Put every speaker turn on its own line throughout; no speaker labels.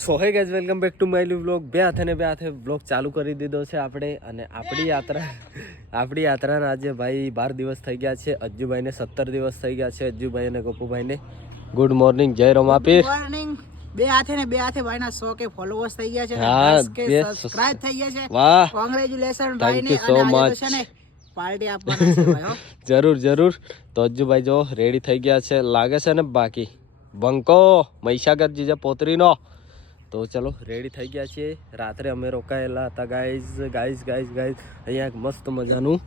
So hey guys welcome back to my vlog બે હાથે ને બે હાથે બ્લોગ ચાલુ કરી દીધો છે આપણે અને આપણી યાત્રા આપણી યાત્રાના આજે ભાઈ બાર દિવસ થઈ ગયા છે. અજ્જુભાઈને સત્તર દિવસ થઈ ગયા છે. અજ્જુભાઈ અને ગોપુભાઈને ગુડ મોર્નિંગ જય રમાપીર.
મોર્નિંગ બે હાથે ને બે હાથે ભાઈના સો કે ફોલોઅર્સ થઈ ગયા છે ને
હા,
10 કે
બે
સબસ્ક્રાઇબ થઈ ગયા છે.
વાહ.
કોંગ્રેચ્યુલેશન
Thank
ભાઈને
you so
અને આજે
much.
તો છે ને પાર્ટી આપવાના છે ભાઈ
જરૂર જરૂર. તો અજ્જુભાઈ જો રેડી થઈ ગયા છે. લાગે છે ને બાકી? બંકો મહીસાગર જીજા પોતરીનો. તો ચલો રેડી થઈ ગયા છીએ. રાત્રે અમે રોકાયેલા હતા ગાઈઝ ગાઈઝ ગાઈઝ ગાઈઝ અહીંયા એક મસ્ત મજાનું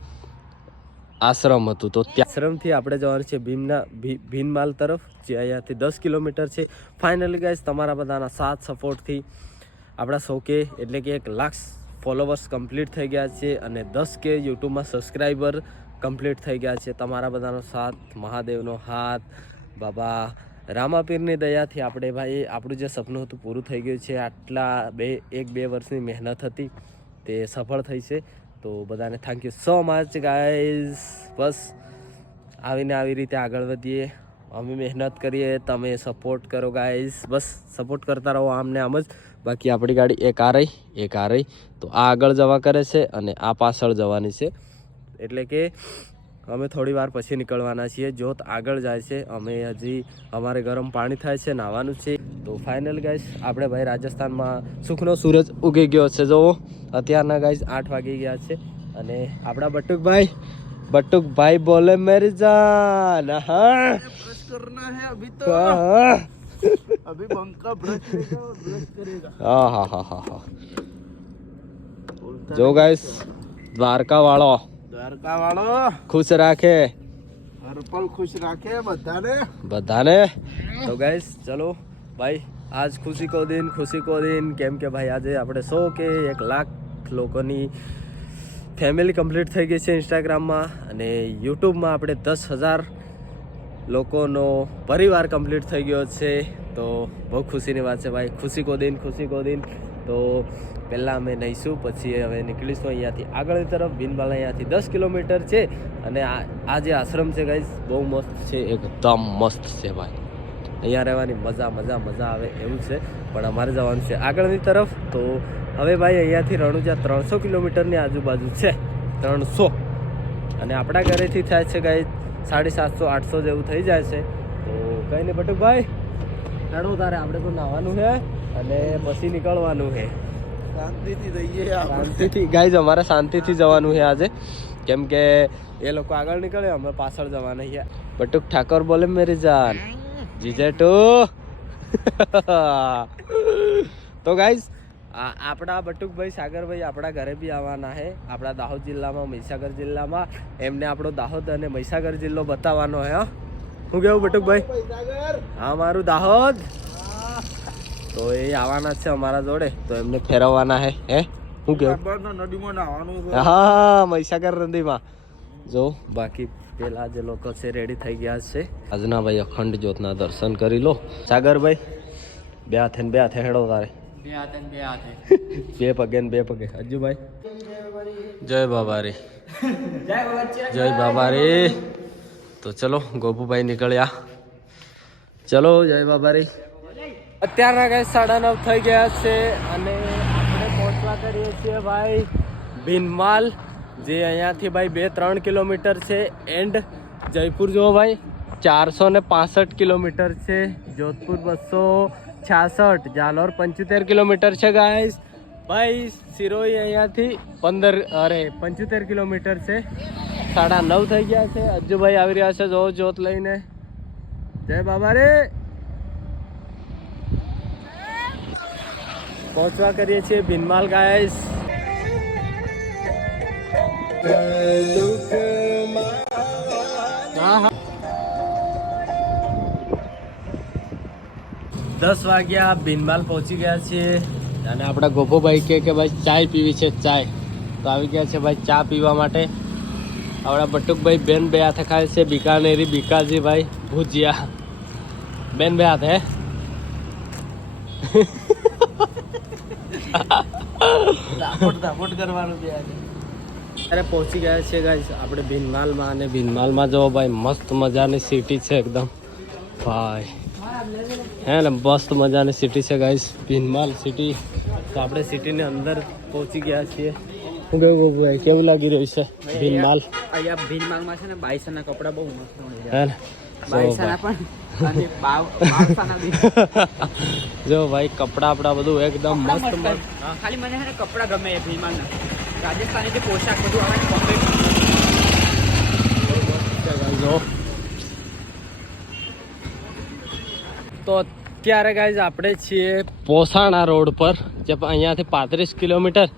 આશ્રમ હતું. તો ત્યાં આશ્રમથી આપણે જવાનું છે ભીમના ભીનમાલ તરફ, જે અહીંયાથી દસ કિલોમીટર છે. ફાઇનલી ગાઈઝ તમારા બધાના સાથ, સપોર્ટથી આપણા સૌકે એટલે કે એક લાખ ફોલોવર્સ કમ્પ્લીટ થઈ ગયા છે અને દસ કે યુટ્યુબમાં સબસ્ક્રાઈબર કમ્પ્લીટ થઈ ગયા છે. તમારા બધાનો સાથ, મહાદેવનો હાથ, બાબા રામાપીરની દયાથી આપણે ભાઈ, આપણું જે સપનું હતું પૂરું થઈ ગયું છે, આટલા બે, એક, બે વર્ષની મહેનત હતી, તે સફળ થઈ છે. તો બધાને thank you so much guys બસ, આવીને આવી રીતે આગળ વધીએ. અમે મહેનત કરીએ, તમે સપોર્ટ કરો ગાઈઝ બસ સપોર્ટ કરતા રહો આમને આમ જ. બાકી આપણી ગાડી એક આ રહી, એક આ રહી. તો આ આગળ જવા કરે છે અને આ પાછળ જવાની છે. એટલે કે અમે થોડી વાર પછી નીકળવાના છીએ. જોત આગળ જાય છે. અમે હજી અમારે ગરમ પાણી થાય છે નાવાનું છે. તો ફાઇનલ ગાઈસ આપણે ભાઈ રાજસ્થાનમાં સુખનો સૂરજ ઉગી ગયો છે. જો અત્યારના ગાઈસ આઠ વાગી ગયા છે. અને આપણા બટુકભાઈ બટુકભાઈ બોલે મેરી જાન. હા. હા હા. હા જો ગાઈસ દ્વારકા વાળો
દ્વારકા વાળો.
ખુશ રાખે.
હરપલ ખુશ રાખે બધાને.
બધાને. તો ગાઈસ ચલો ભાઈ આજ ખુશી કો દિન ખુશી કો દિન. કેમ કે ભાઈ આજે આપણે સો કે એક લાખ લોકોની ફેમિલી કમ્પ્લીટ થઈ ગઈ છે ઇન્સ્ટાગ્રામમાં અને યુટ્યુબમાં આપણે દસ હજાર લોકોનો પરિવાર કમ્પ્લીટ થઈ ગયો છે. તો બહુ ખુશીની વાત છે ભાઈ. ખુશી કો દિન ખુશી કો દિન. તો પહેલાં અમે નહીશું પછી હવે નીકળીશું અહીંયાથી. આગળની તરફ ભીનબાલ અહીંયાથી દસ કિલોમીટર છે અને આ જે આશ્રમ છે ગાઈઝ બહુ મસ્ત છે, એકદમ મસ્ત છે ભાઈ. અહીંયા રહેવાની મજા મજા મજા આવે એવું છે, પણ અમારે જવાનું છે આગળની તરફ. તો હવે ભાઈ અહીંયાથી રણુજા ત્રણસો કિલોમીટરની આજુબાજુ છે, ત્રણસો. અને આપણા ઘરેથી થાય છે ગાઈ સાડી સાતસો, આઠસો જેવું થઈ જાય છે. તો કંઈ નહીં બટુકભાઈ, હેડો તારે, આપણે તો નાહવાનું છે. અને પછી નીકળવાનું છે.
શાંતિથી જઈએ
શાંતિથી ગાઈઝ અમારે શાંતિથી જવાનું છે આજે. કેમ કે એ લોકો આગળ નીકળે અમે પાછળ જવાના છે. બટુક ઠાકોર બોલે મેરી જાન. GJ two. તો ગાઈઝ આપણા બટુકભાઈ સાગરભાઈ આપણા ઘરે બી આવવાના છે. આપણા દાહોદ જિલ્લામાં મહીસાગર જિલ્લામાં. એમને આપણો દાહોદ અને મહીસાગર જિલ્લો બતાવવાનો છે હું. કેવું બટુકભાઈ? હા મારું દાહોદ. તો એ આવવાના છે અમારા જોડે. તો એમને ફેરવવાના છે. હે? શું કેવું?
નદીમાં નાવાનું
હા મહીસાગર નદીમાં. જો બાકી પેલા જે લોકો છે રેડી થઈ ગયા છે. આજના ભાઈ અખંડ જ્યોતના દર્શન કરી લો. સાગરભાઈ બે હાથે ને બે હાથે હેડો તારે.
બે હાથે બે હાથે.
બે પગે ને બે પગે. અજુભાઈ જય બાબા રે
જય
જય બાબા રે તો ચલો ગોપુભાઈ નીકળ્યા. ચલો જય બાબા રે અત્યારના કઈ સાડા નવ થઈ ગયા છે અને આપણે પહોંચવા કરીએ છીએ ભાઈ ભીનમાલ, જે અહીંયાથી ભાઈ બે ત્રણ કિલોમીટર છે એન્ડ. જયપુર જુઓ ભાઈ, ચારસો ને પાસઠ કિલોમીટર છે. જોધપુર બસો છાસઠ, જાલોર પંચોતેર કિલોમીટર છે ગાઈસ ભાઈ સિરોઈ અહીંયાથી પંદર, અરે, પંચોતેર કિલોમીટર છે. સાડા નવ થઈ ગયા છે. અજ્જુભાઈ આવી રહ્યા છે જો જોત લઈને. જય બાબા રે. પહોંચવા કરીએ છીએ ભીનમાલ
ગાયસ
દસ વાગ્યા ભીનમાલ પહોંચી ગયા છીએ. અને આપણા ગોપોભાઈ કે ભાઈ ચાય પીવી છે, ચાય. તો આવી ગયા છે ભાઈ ચા પીવા માટે. આપણા બટુકભાઈ બેન બે હાથે ખાય છે, બિકાનેરી, બીકાજીભાઈ ભુજિયા. બેન બે હાથે
દાપટ કરવાનું
અરે પહોંચી ગયા છે ગાઈસ આપણે ભીનમાલમાં અને ભીનમાલમાં જો ભાઈ. મસ્ત મજાની સિટી છે એકદમ. ભાઈ. હે ને મસ્ત મજાની સિટી છે ગાઈસ ભીનમાલ સિટી તો આપણે સિટીની અંદર પહોંચી ગયા છીએ. કેવું ભાઈ કેવું લાગી રહ્યું છે ભીનમાલ?
અહીંયા ભીલમાલમાં છે ને બાઈસના કપડા બહુ મસ્ત
હે ને?
બાઈસના પણ
જો ભાઈ કપડા આપડા બધું એકદમ મસ્ત
ખાલી મને હે કપડા ગમે એ ભીમાન. રાજસ્થાની જે પોશાક બધું આવે કોમ્પ્લેટ
જો તો અત્યારે ગાઈઝ આપણે છીએ પોસાણા રોડ પર જે અહીંયાથી પાંત્રીસ કિલોમીટર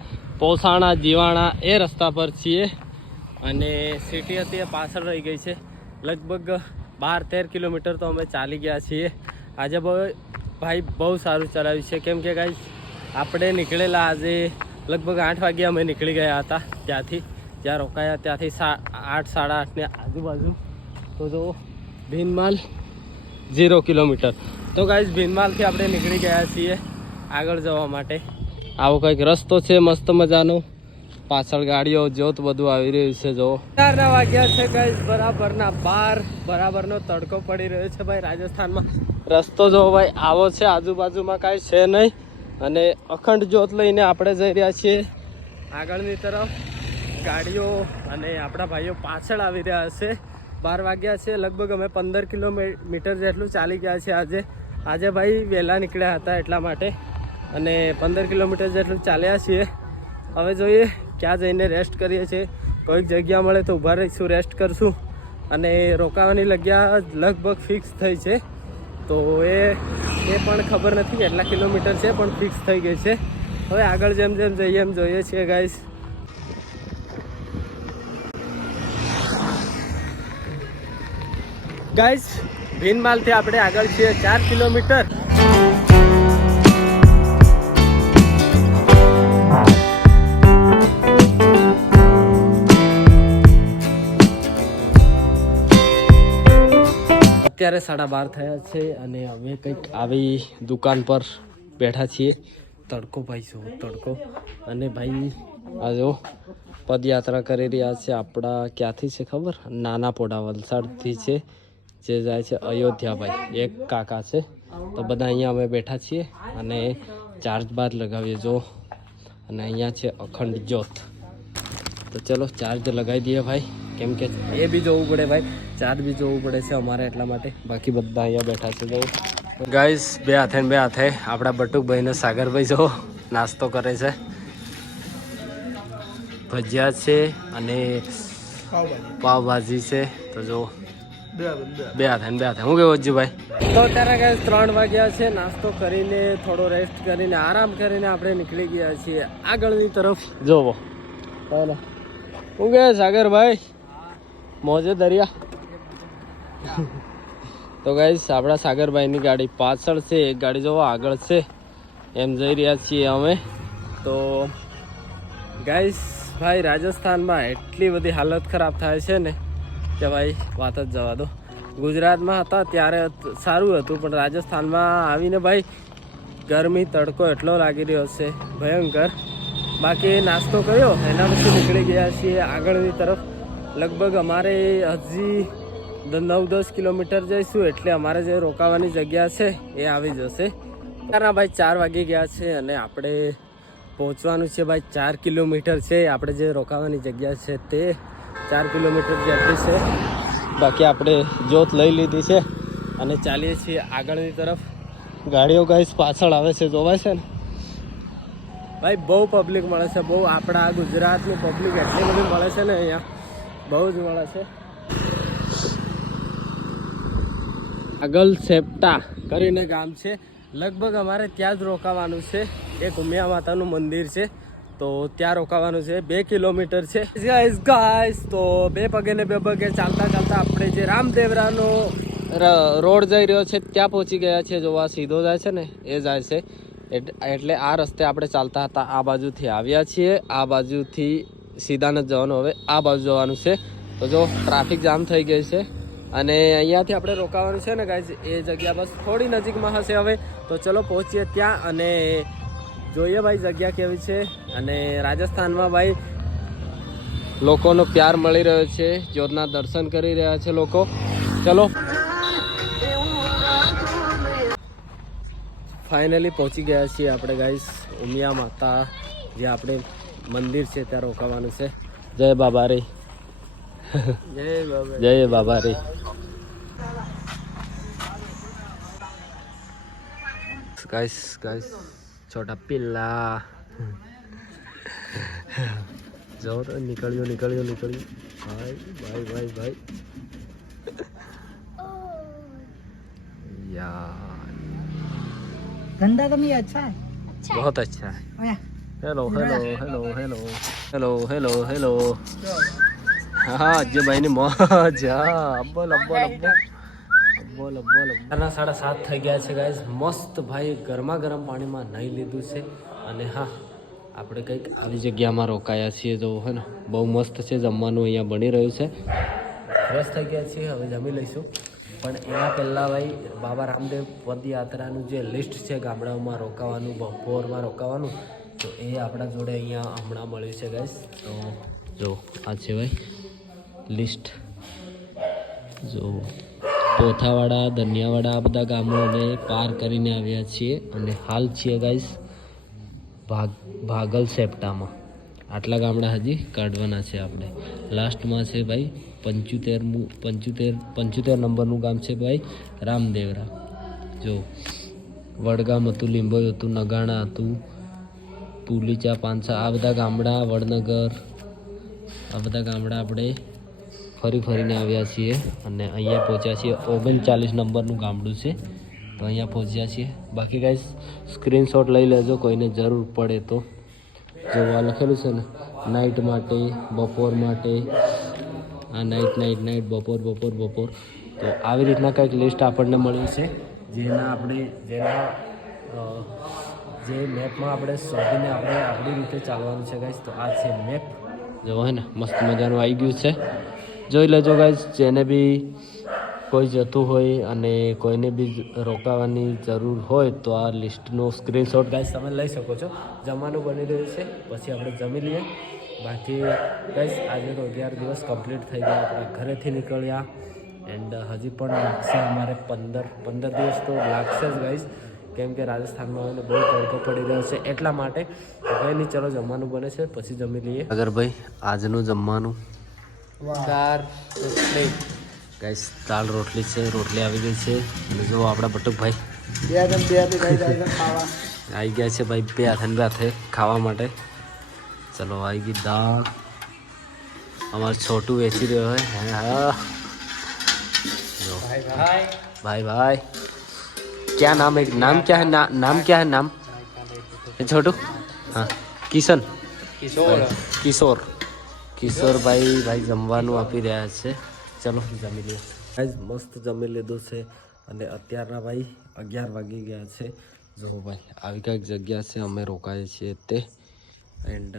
પોસાણા જીવાણા એ રસ્તા પર છીએ. અને સિટી હતી એ પાછળ રહી ગઈ છે. લગભગ બાર તેર કિલોમીટર તો અમે ચાલી ગયા છીએ. આજે ભાઈ, બહુ સારું ચલાવ્યું છે. કેમ કે ગાઈઝ આપણે નીકળેલા આજે લગભગ આઠ વાગ્યે અમે નીકળી ગયા હતા ત્યાંથી. જ્યાં રોકાયા ત્યાંથી આઠ, સાડા આઠની આજુબાજુ. તો જો, ભીનમાલ ઝીરો કિલોમીટર. તો ગાઈઝ ભીનમાલથી આપણે નીકળી ગયા છીએ આગળ જવા માટે. આવો કંઈક રસ્તો છે, મસ્ત મજાનો. પાછળ ગાડીઓ જોત બધું આવી રહ્યું છે જો ચારના વાગ્યા છે ગાઈઝ બરાબરના બાર. બરાબરનો તડકો પડી રહ્યો છે ભાઈ રાજસ્થાનમાં. રસ્તો જો ભાઈ આવો છે, આજુબાજુમાં કાંઈ છે નહીં. અને અખંડ જ્યોત લઈને આપણે જઈ રહ્યા છીએ આગળની તરફ. ગાડીઓ અને આપણા ભાઈઓ પાછળ આવી રહ્યા છે. બાર વાગ્યા છે, લગભગ અમે પંદર કિલોમીટર જેટલું ચાલી ગયા છે આજે. આજે ભાઈ વહેલા નીકળ્યા હતા એટલા માટે. અને પંદર કિલોમીટર જેટલું ચાલ્યા છીએ. હવે જોઈએ ક્યાં જઈને રેસ્ટ કરીએ છીએ. કોઈક જગ્યા મળે તો ઊભા રહીશું રેસ્ટ કરશું. અને રોકાવાની જગ્યા લગભગ ફિક્સ થઈ છે. તો એ એ પણ ખબર નથી કેટલા કિલોમીટર છે, પણ ફિક્સ થઈ ગઈ છે. હવે આગળ જેમ જેમ જઈએ એમ જોઈએ છીએ ગાઈસ ગાઈસ ભીનમાલથી આપણે આગળ છીએ ચાર કિલોમીટર. અત્યારે સાડા બાર થયા છે અને અમે કંઈક આવી દુકાન પર બેઠા છીએ. તડકો ભાઈ શું તડકો. અને ભાઈ, આ જો પદયાત્રા કરી રહ્યા છે આપણા, ક્યાંથી છે ખબર? નાના પોડા વલસાડથી છે, જે જાય છે અયોધ્યા ભાઈ એક કાકા છે. તો બધા અહીંયા અમે બેઠા છીએ અને ચાર્જ બાર લગાવીએ જો અને અહીંયા છે અખંડ જ્યોત. તો ચલો, ચાર્જ લગાવી દઈએ ભાઈ. કેમ કે એ બી જોવું પડે ભાઈ. ચાર્જ બી જોવું પડે છે અમારે એટલા માટે. બાકી બધા અહીંયા બેઠા છે જો ગાઈસ બે હાથે ને બે હાથે આપણા બટુકભાઈને સાગરભાઈ જો નાસ્તો કરે છે. ભજીયા છે અને પાવભાજી. છે. તો જો બે હાથે ને બે હાથે. હું કેવું ભાઈ? તો અત્યારે ગાઈસ ત્રણ વાગ્યા છે નાસ્તો કરીને થોડો રેસ્ટ કરીને આરામ કરીને આપણે નીકળી ગયા છીએ આગળની તરફ. જોવો. હું કે સાગરભાઈ? મોજે દરિયા. તો ગાઈસ આપણા સાગરભાઈની ગાડી પાછળ છે, એક ગાડી જોવો, આગળ છે. એમ જઈ રહ્યા છીએ અમે. તો ગાઈસ ભાઈ, રાજસ્થાનમાં એટલી બધી હાલત ખરાબ થાય છે ને કે ભાઈ, વાત જ જવા દો. ગુજરાતમાં હતા ત્યારે સારું હતું, પણ રાજસ્થાનમાં આવીને ભાઈ, ગરમી તડકો એટલો લાગી રહ્યો છે. ભયંકર. બાકી નાસ્તો કર્યો, એના પછી નીકળી ગયા છીએ આગળની તરફ. લગભગ અમારે હજી નવ દસ કિલોમીટર જઈશું એટલે અમારે જે રોકાવાની જગ્યા છે એ આવી જશે. ના, ભાઈ, ચાર વાગી ગયા છે અને આપણે પહોંચવાનું છે, ભાઈ, ચાર કિલોમીટર છે. આપણે જે રોકાવાની જગ્યા છે તે ચાર કિલોમીટર જેટલી છે. બાકી આપણે જોત લઈ લીધી છે અને ચાલીએ છીએ આગળની તરફ. ગાડીઓ ગાઈસ પાછળ આવે છે, જોવાય છે ને? ભાઈ, બહુ પબ્લિક મળે છે. બહુ આપણા ગુજરાતની પબ્લિક એટલી બધી મળે છે ને અહીંયા. બહુ જ મળે છે. આગળ સેપ્ટા. કરીને ગામ છે. લગભગ અમારે ત્યાં જ રોકાવાનું છે. એક ઉમિયા માતાનું મંદિર છે. તો ત્યાં રોકાવાનું છે. બે કિલોમીટર છે. ગાઈસ ગાઈસ તો બે પગે ને બે પગે ચાલતા ચાલતા આપણે જે રામદેવરાનો રોડ જઈ રહ્યો છે, ત્યાં પહોંચી ગયા છે જોવા સીધો જાય છે ને, એ જાય છે. એટ- એટલે આ રસ્તે આપણે ચાલતા હતા. આ બાજુથી આવ્યા છીએ. આ બાજુથી સીધા જવાનું. હવે આ બાજુ જવાનું છે. તો જો, ટ્રાફિક જામ થઈ ગઈ છે. અને અહીંયાથી આપણે રોકાવાનું છે ને ગાઈઝ એ જગ્યા બસ થોડી નજીકમાં હશે હવે. તો ચલો પહોંચીએ ત્યાં અને જોઈએ ભાઈ જગ્યા કેવી છે. અને રાજસ્થાનમાં ભાઈ લોકોનો પ્યાર મળી રહ્યો છે. જ્યોતના દર્શન કરી રહ્યા છે લોકો. ચલો. ફાઇનલી પહોંચી ગયા છીએ આપણે ગાઈસ ઉમિયા માતા, જે આપણે મંદિર છે, ત્યાં રોકાવાનું છે. જય બાબા રે.
જય બાબા
જય બાબા રે ગાઈસ ગાઈસ છોટા પિલ્લા જો તો નીકળ્યો નીકળ્યો નીકળ્યો ભાઈ ભાઈ ભાઈ ભાઈ यार
गंदा तो नहीं अच्छा है
बहुत अच्छा है
ओया
hello hello hello hello hello hello hello હા અજયભાઈની મોજ હા અબ્બલ અબ્બલ અબ્બલ અબ્બલ અબ્બલ અબ્બલ સાડા સાત થઈ ગયા છે ગાઈઝ મસ્ત ભાઈ ગરમા ગરમ પાણીમાં નહીં લીધું છે. અને હા આપણે કંઈક આવી જગ્યામાં રોકાયા છીએ તો હે ને બહુ મસ્ત છે જમવાનું અહીંયા બની રહ્યું છે. ફ્રેશ થઈ ગયા છીએ હવે જમી લઈશું. પણ એના પહેલાં ભાઈ બાબા રામદેવ પદયાત્રાનું જે લિસ્ટ છે ગામડાઓમાં રોકાવાનું બપોરમાં રોકાવાનું તો એ આપણા જોડે અહીંયા હમણાં મળ્યું છે ગાઈસ તો જો આ છે ભાઈ. લિસ્ટ જો પોથાવાડા ધનિયાવાડા આ બધા ગામો અમે પાર કરીને આવ્યા છીએ અને હાલ છીએ ગાઈસ ભાગ, ભાગલ સેપ્ટામાં. આટલા ગામડા હજી કાઢવાના છે આપણે. લાસ્ટમાં છે ભાઈ પંચોતેરમું પંચોતેર પંચોતેર નંબરનું ગામ છે ભાઈ રામદેવરા. જો વડગામ હતું લીંબોઈ હતું, નગાણા હતું, પુલીચા પાંચા, આ બધા ગામડા, વડનગર, આ બધા ગામડા આપણે ફરી ફરીને આવ્યા છીએ અને અહીંયા પહોંચ્યા છીએ ઓગણચાલીસ નંબરનું ગામડું છે. તો અહીંયા પહોંચ્યા છીએ. બાકી કાંઈ સ્ક્રીનશોટ લઈ લેજો, કોઈને જરૂર પડે તો. જોવા લખેલું છે ને નાઇટ માટે, બપોર માટે. આ નાઇટ નાઇટ નાઇટ બપોર બપોર બપોર. તો આવી રીતના કંઈક લિસ્ટ આપણને મળ્યું છે. જેના આપણે, જેના જે મેપમાં આપણે શોધીને આપણે આપણી રીતે ચાલવાનું છે કાંઈ તો આ છે મેપ જો હે ને, મસ્ત મજાનું આવી ગયું છે. જોઈ લેજો ગાઈસ જેને બી કોઈ જતું હોય અને કોઈને બી રોકાવાની જરૂર હોય તો આ લિસ્ટનો સ્ક્રીનશોટ ગાઈઝ તમે લઈ શકો છો. જમવાનું બની રહ્યું છે, પછી આપણે જમી લઈએ. બાકી ગાઈસ આજે તો અગિયાર દિવસ કમ્પ્લીટ થઈ ગયા, આપણે ઘરેથી નીકળ્યા એન્ડ હજી પણ લાગશે અમારે પંદર પંદર દિવસ તો લાગશે જ ગાઈઝ કેમ કે રાજસ્થાનમાં આવીને બહુ તડકો પડી રહ્યો છે, એટલા માટે કંઈ નહીં, ચલો જમવાનું બને છે, પછી જમી લઈએ. અગર ભાઈ આજનું જમવાનું
चार रोटली
ગાઈસ દાળ રોટલી છે રોટલી આવી ગઈ છે અને જો આપણા બટુકભાઈ
બે જણ બે બે ગઈ જાય ખાવા
આવી ગયા છે ભાઈ બે હાથે ને બે હાથે ખાવા માટે ચલો આવી ગઈ દાળ અમારું છોટું વેચી રહ્યો હે હે હા જો
भाई भाई
भाई भाई क्या नाम है नाम क्या है ना, नाम क्या है नाम ये छोटू हाँ કિશન
किशोर
કિશોર કિશોરભાઈ ભાઈ જમવાનું આપી રહ્યા છે. ચલો, જમી લઈએ. ભાઈ મસ્ત જમી લીધું છે અને અત્યારના ભાઈ અગિયાર વાગી ગયા છે. જો ભાઈ, આવી કંઈક જગ્યા છે, અમે રોકાઈએ છીએ તે. એન્ડ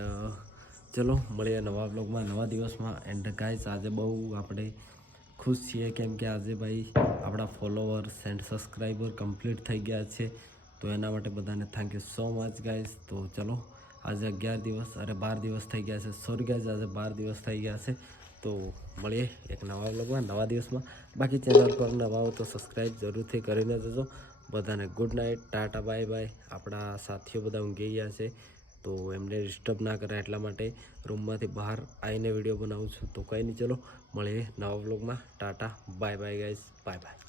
ચલો, મળીએ નવા બ્લોગમાં નવા દિવસમાં. એન્ડ ગાઈઝ આજે બહુ આપણે ખુશ છીએ કેમ કે આજે ભાઈ આપણા ફોલોવર્સ એન્ડ સબસ્ક્રાઈબર કમ્પ્લીટ થઈ ગયા છે. તો એના માટે બધાને thank you so much guys તો ચલો આજે અગિયાર દિવસ અરે બાર દિવસ થઈ ગયા છે. સોરી ગાઈઝ આજે બાર દિવસ થઈ ગયા છે. તો મળીએ એક નવા બ્લોગમાં નવા દિવસમાં. બાકી ચેનલ પર નવા હો તો સબસ્ક્રાઈબ જરૂરથી કરીને જજો. બધાને good night Tata bye bye આપણા સાથીઓ બધા ઊંઘી ગયા છે. તો એમને ડિસ્ટર્બ ના કરે એટલા માટે રૂમમાંથી બહાર આવીને વીડિયો બનાવું છું. તો કંઈ નહીં, ચલો મળીએ નવા બ્લોગમાં Tata bye bye guys bye bye